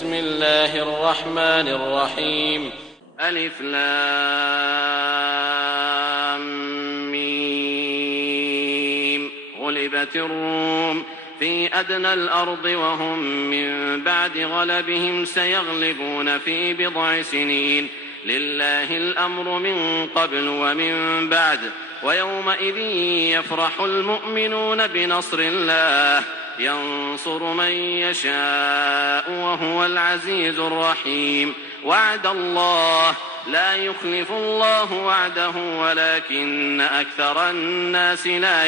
بسم الله الرحمن الرحيم. ألف لام ميم. غلبت الروم في أدنى الأرض وهم من بعد غلبهم سيغلبون في بضع سنين. لله الأمر من قبل ومن بعد ويومئذ يفرح المؤمنون بنصر الله ينصر من يشاء وهو العزيز الرحيم. وعد الله لا يخلف الله وعده ولكن أكثر الناس لا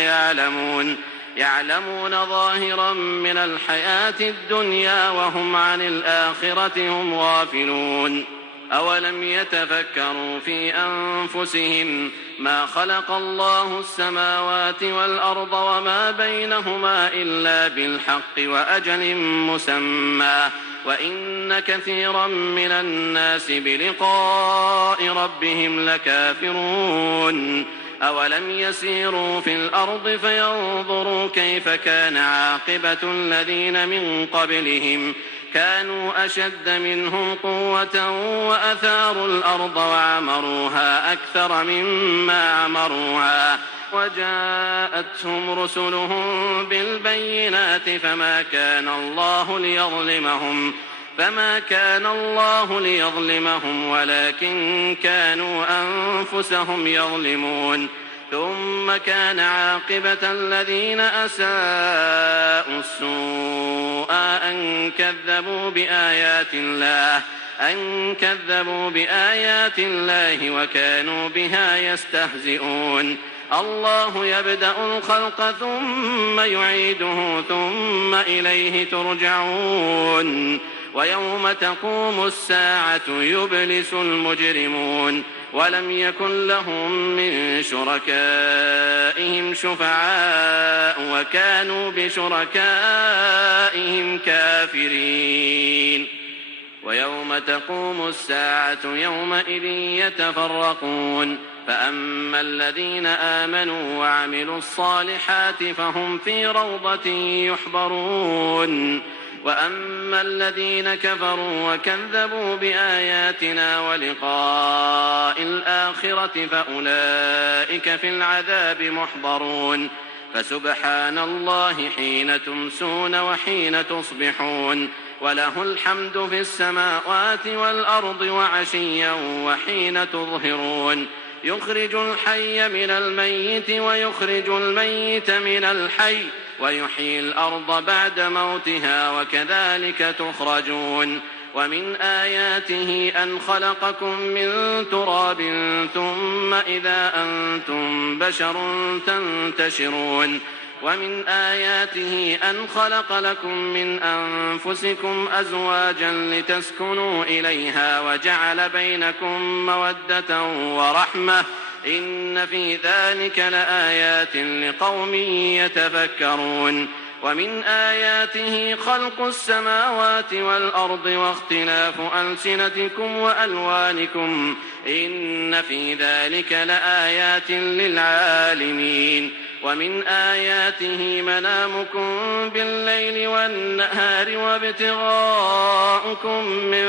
يعلمون ظاهرا من الحياة الدنيا وهم عن الآخرة هم غافلون. أولم يتفكروا في أنفسهم ما خلق الله السماوات والأرض وما بينهما إلا بالحق وأجل مسمى وإن كثيرا من الناس بلقاء ربهم لكافرون. أولم يسيروا في الأرض فينظروا كيف كان عاقبة الذين من قبلهم كانوا أشد منهم قوة وأثاروا الأرض وعمروها أكثر مما عمروها وجاءتهم رسلهم بالبينات فما كان الله ليظلمهم ولكن كانوا أنفسهم يظلمون. ثم كان عاقبة الذين أساءوا السوء أن كذبوا بآيات الله وكانوا بها يستهزئون. الله يبدأ الخلق ثم يعيده ثم إليه ترجعون. ويوم تقوم الساعة يبلس المجرمون ولم يكن لهم من شركائهم شفعاء وكانوا بشركائهم كافرين. ويوم تقوم الساعة يومئذ يتفرقون فأما الذين آمنوا وعملوا الصالحات فهم في روضة يحبرون وأما الذين كفروا وكذبوا بآياتنا ولقاء الآخرة فأولئك في العذاب محضرون. فسبحان الله حين تمسون وحين تصبحون وله الحمد في السماوات والأرض وعشيا وحين تظهرون. يخرج الحي من الميت ويخرج الميت من الحي ويحيي الأرض بعد موتها وكذلك تخرجون. ومن آياته أن خلقكم من تراب ثم إذا أنتم بشر تنتشرون. ومن آياته أن خلق لكم من أنفسكم أزواجا لتسكنوا إليها وجعل بينكم مودة ورحمة إن في ذلك لآيات لقوم يتفكرون. ومن آياته خلق السماوات والأرض واختلاف ألسنتكم وألوانكم إن في ذلك لآيات للعالمين. ومن آياته منامكم بالليل والنهار وابتغاؤكم من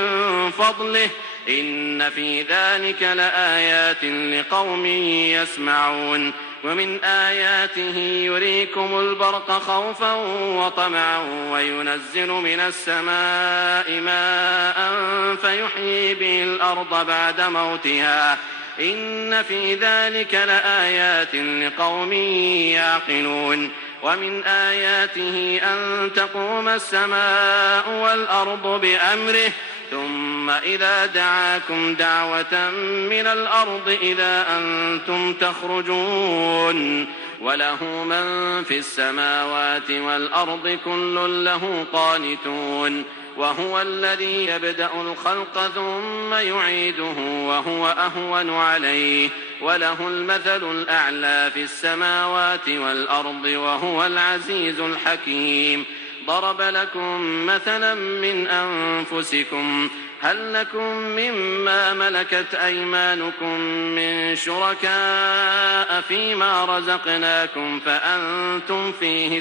فضله إن في ذلك لآيات لقوم يسمعون. ومن آياته يريكم البرق خوفا وطمعا وينزل من السماء ماء فيحيي به الأرض بعد موتها إن في ذلك لآيات لقوم يعقلون. ومن آياته أن تقوم السماء والأرض بأمره ثم إذا دعاكم دعوة من الأرض إذا أنتم تخرجون. وله من في السماوات والأرض كل له قانتون. وهو الذي يبدأ الخلق ثم يعيده وهو أهون عليه وله المثل الأعلى في السماوات والأرض وهو العزيز الحكيم. ضرب لكم مثلا من أنفسكم هل لكم مما ملكت أيمانكم من شركاء فيما رزقناكم فأنتم فيه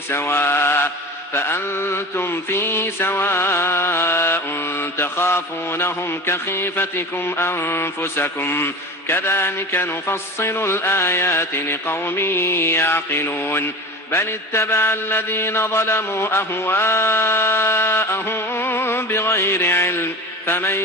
سواء تخافونهم كخيفتكم أنفسكم كذلك نفصل الآيات لقوم يعقلون بل اتبع الذين ظلموا أهواءهم بغير علم فمن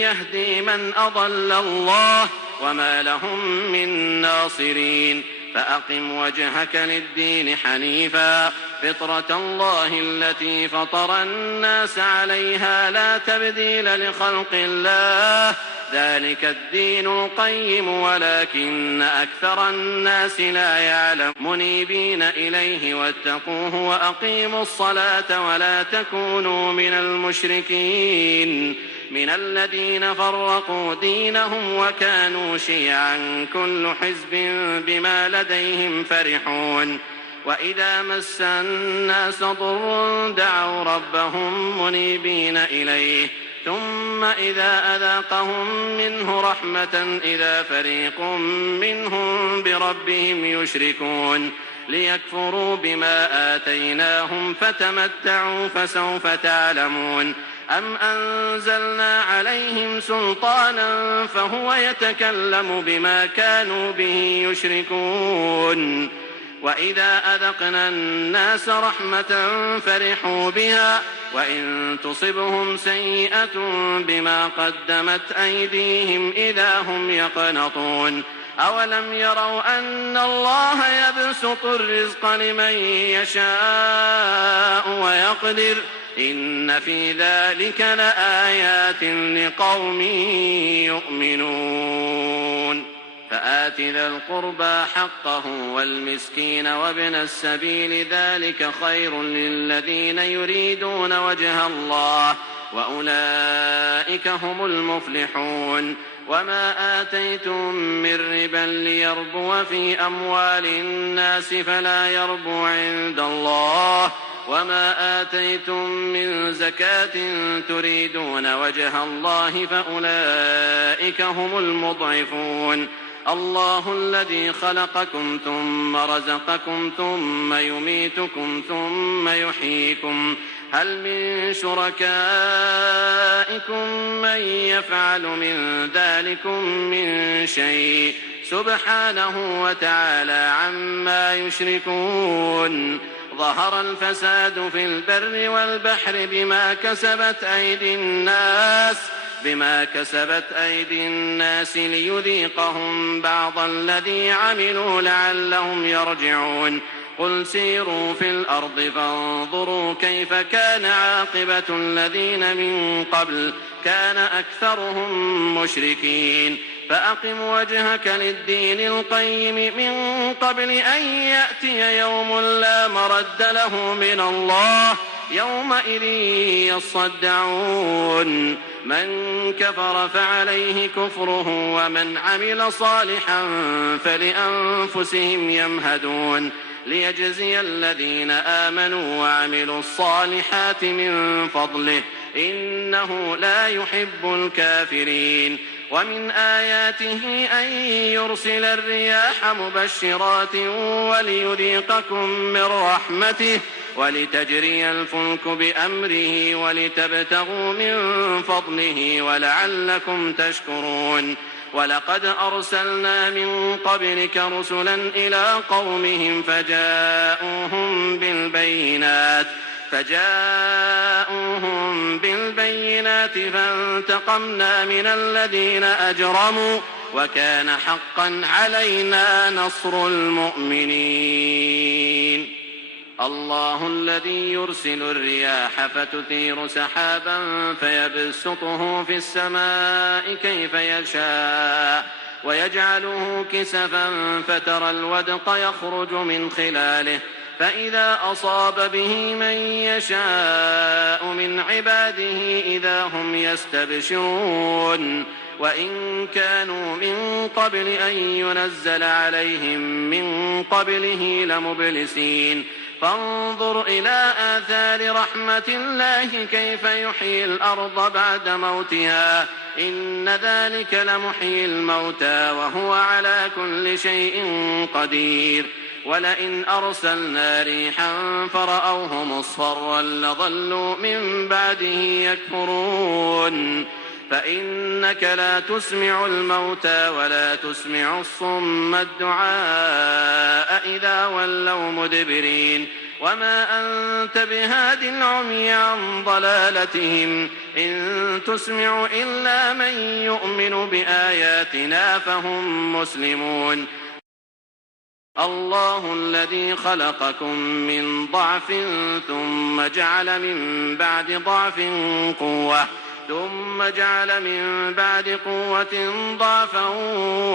يهدي من أضل الله وما لهم من ناصرين فأقم وجهك للدين حنيفا فطرة الله التي فطر الناس عليها لا تبديل لخلق الله ذلك الدين القيم ولكن أكثر الناس لا يعلم منيبين إليه واتقوه وأقيموا الصلاة ولا تكونوا من المشركين من الذين فرقوا دينهم وكانوا شيعا كل حزب بما لديهم فرحون وإذا مس الناس ضر دعوا ربهم منيبين إليه ثم إذا أذاقهم منه رحمة إذا فريق منهم بربهم يشركون ليكفروا بما آتيناهم فتمتعوا فسوف تعلمون أم أنزلنا عليهم سلطانا فهو يتكلم بما كانوا به يشركون وإذا أذقنا الناس رحمة فرحوا بها وإن تصبهم سيئة بما قدمت أيديهم إذا هم يقنطون أولم يروا أن الله يبسط الرزق لمن يشاء ويقدر إن في ذلك لآيات لقوم يؤمنون فآت ذا القربى حقه والمسكين وابن السبيل ذلك خير للذين يريدون وجه الله وأولئك هم المفلحون وما آتيتم من ربا ليربو في أموال الناس فلا يربو عند الله وما آتيتم من زكاة تريدون وجه الله فأولئك هم المضعفون الله الذي خلقكم ثم رزقكم ثم يميتكم ثم يحييكم هل من شركائكم من يفعل من ذلكم من شيء سبحانه وتعالى عما يشركون ظهر الفساد في البر والبحر بما كسبت أيدي الناس ليذيقهم بعض الذي عملوا لعلهم يرجعون قل سيروا في الأرض فانظروا كيف كان عاقبة الذين من قبل كان أكثرهم مشركين فأقم وجهك للدين القيم من قبل أن يأتي يوم لا مرد له من الله يومئذ يصدعون من كفر فعليه كفره ومن عمل صالحا فلأنفسهم يمهدون ليجزي الذين آمنوا وعملوا الصالحات من فضله إنه لا يحب الكافرين ومن آياته أن يرسل الرياح مبشرات وليذيقكم من رحمته ولتجري الفلك بأمره ولتبتغوا من فضله ولعلكم تشكرون ولقد أرسلنا من قبلك رسلا إلى قومهم فجاءوهم بالبينات فانتقمنا من الذين أجرموا وكان حقا علينا نصر المؤمنين الله الذي يرسل الرياح فتثير سحابا فيبسطه في السماء كيف يشاء ويجعله كسفا فترى الودق يخرج من خلاله فإذا أصاب به من يشاء من عباده إذا هم يستبشرون وإن كانوا من قبل أن ينزل عليهم من قبله لمبلسين فانظر إلى آثار رحمة الله كيف يحيي الأرض بعد موتها إن ذلك لمحيي الموتى وهو على كل شيء قدير ولئن أرسلنا ريحا فرأوه مصفرا لظلوا من بعده يكفرون فإنك لا تسمع الموتى ولا تسمع الصم الدعاء إذا ولوا مدبرين وما أنت بهاد العمي عن ضلالتهم إن تسمع إلا من يؤمن بآياتنا فهم مسلمون الله الذي خلقكم من ضعف ثم جعل من بعد ضعف قوة ثم جعل من بعد قوة ضعفا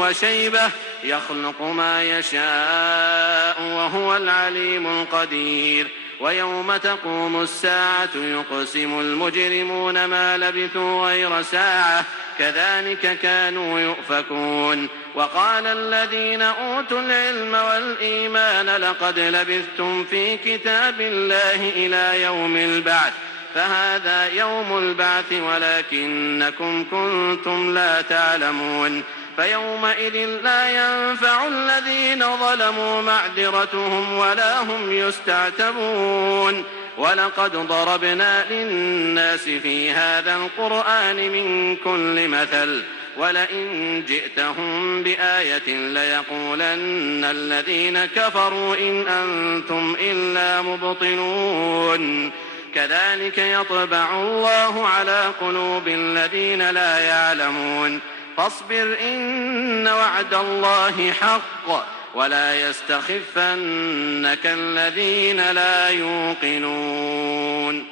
وشيبة يخلق ما يشاء وهو العليم القدير ويوم تقوم الساعة يقسم المجرمون ما لبثوا غير ساعة كذلك كانوا يؤفكون وقال الذين أوتوا العلم والإيمان لقد لبثتم في كتاب الله إلى يوم البعث فهذا يوم البعث ولكنكم كنتم لا تعلمون فيومئذ لا ينفع الذين ظلموا معذرتهم ولا هم يستعتبون ولقد ضربنا للناس في هذا القرآن من كل مثل ولئن جئتهم بآية ليقولن الذين كفروا إن أنتم إلا مبطلون كذلك يطبع الله على قلوب الذين لا يعلمون فاصبر إن وعد الله حق ولا يستخفنك الذين لا يوقنون